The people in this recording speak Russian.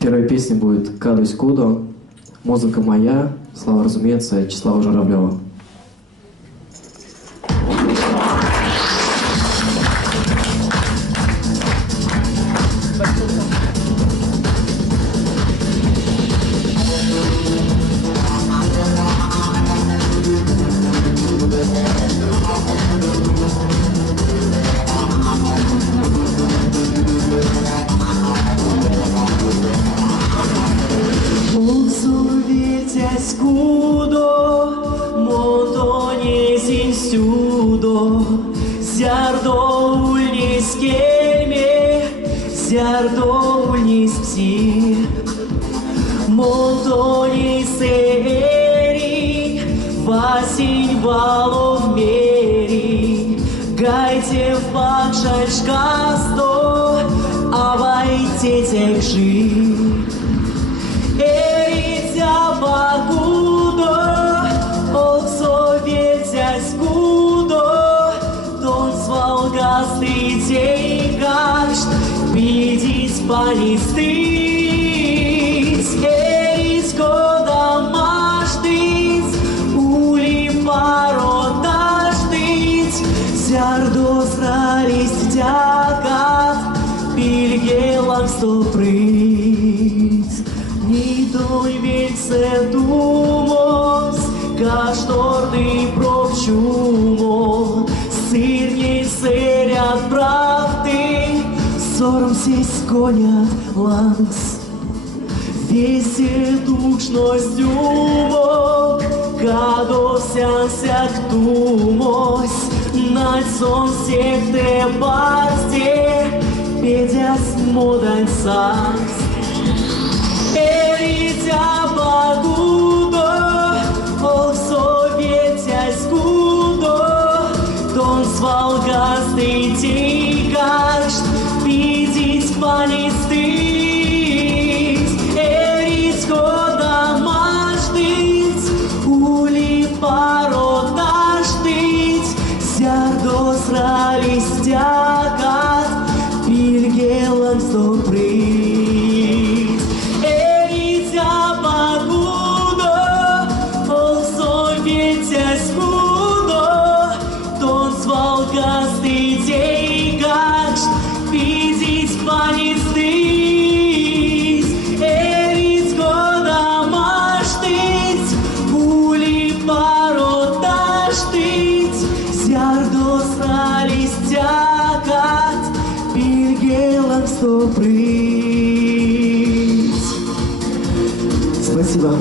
Первая песня будет «Кадусь Кудо». Музыка моя, слова, разумеется, Числава Журавлева. Goniat langs, visi tūkšnos dūmo, kādos jāsāk tūmos, nācom siekte pārstie, pēdējās modaņas sāks. Erītā pagudo, olso vietēs gudo, tons valgas tītī karšt, pīdzīts panistīts, erīts kodā maštīts, uli parotaštīts, sjardos rālis ķākāt, pilgēlams to prīts. Erīts jāpagudo, olso vietēs gudo, tons valgas tītī karšt, pīdzīts panistīts, erīts kodā maštīts, uli parotaštīts, sjardos rālis ķākāt, pilgēlams to prīts. Спасибо.